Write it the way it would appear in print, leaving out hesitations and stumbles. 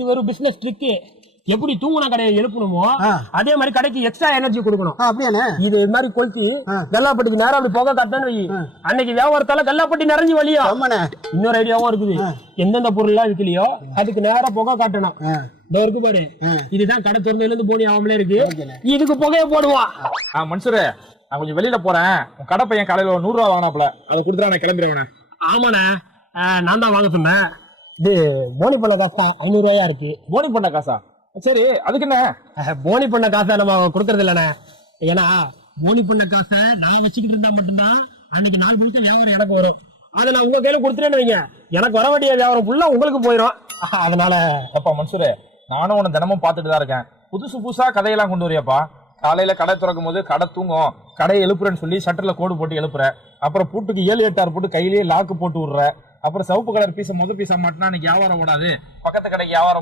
இது ஒரு business trick. எப்படி தூங்குன கடையை எழுப்பணுமோ அதே மாதிரி கடைக்கு எக்ஸ்ட்ரா எனர்ஜி கொடுக்கணும். அப்படியானே? இது மாதிரி கொளுத்தி கல்லாப்பட்டிக்கு நேரம் அப்படி போக காட்டான்னு வை, அன்னைக்கு வியாபாரத்தால கல்லாப்பட்டி நிறைஞ்சு வழியா. இன்னொரு ஐடியாவும் இருக்குது. எந்தெந்த பொருள் எல்லாம் விற்கலையோ அதுக்கு நேரம் புகை காட்டணும். இந்த இருக்கு பாரு, இதுதான் கடை திறந்ததுல இருந்து போனி ஆகாமலே இருக்கு. இதுக்கு புகையை போடுவான். மன்சூரு, நான் கொஞ்சம் வெளியில போறேன். உன் கடை பையன் காலையில ஒரு 100 ரூபா வாங்கினாப்ல, அதை கொடுத்துட்டா நான் கிளம்பிடுவேன். ஆமாண்ணே, நான் தான் வாங்க சொன்னேன். இது போனி பண்ண காசா 500 ரூபாயா இருக்கு. போனி பண்ண காசா? சரி, அதுக்கு என்ன? போனி பண்ண காசை நம்ம கொடுக்கறது இல்லண்ணே. ஏன்னா போனி பண்ண காசை நான் வச்சுக்கிட்டு இருந்தா மட்டும்தான் அன்னைக்கு 4 மணிக்கு வியாபாரம் எனக்கு வரும். அதை நான் உங்க கையில கொடுத்துட்டேன்னு வைங்க, எனக்கு வர வேண்டிய வியாபாரம் ஃபுல்லா உங்களுக்கு போயிடும். அதனால அப்பா மன்சூரு, நானும் உன்னை தினமும் பார்த்துட்டு தான் இருக்கேன். புதுசு புதுசா கதையெல்லாம் கொண்டு வரியாப்பா. காலையில கடை திறக்கும் போது கடை தூங்கும், கடையை எழுப்புறேன்னு சொல்லி ஷட்டர்ல கோடு போட்டு எழுப்புற. அப்புறம் பூட்டுக்கு 7-8 போட்டு கையிலேயே லாக்கு போட்டு விடுற. அப்புறம் சிவப்பு கலர் பீஸை பீஸா மாட்டினா அன்னைக்கு வியாபாரம் ஓடாது, பக்கத்து கடைக்கு வியாபாரம்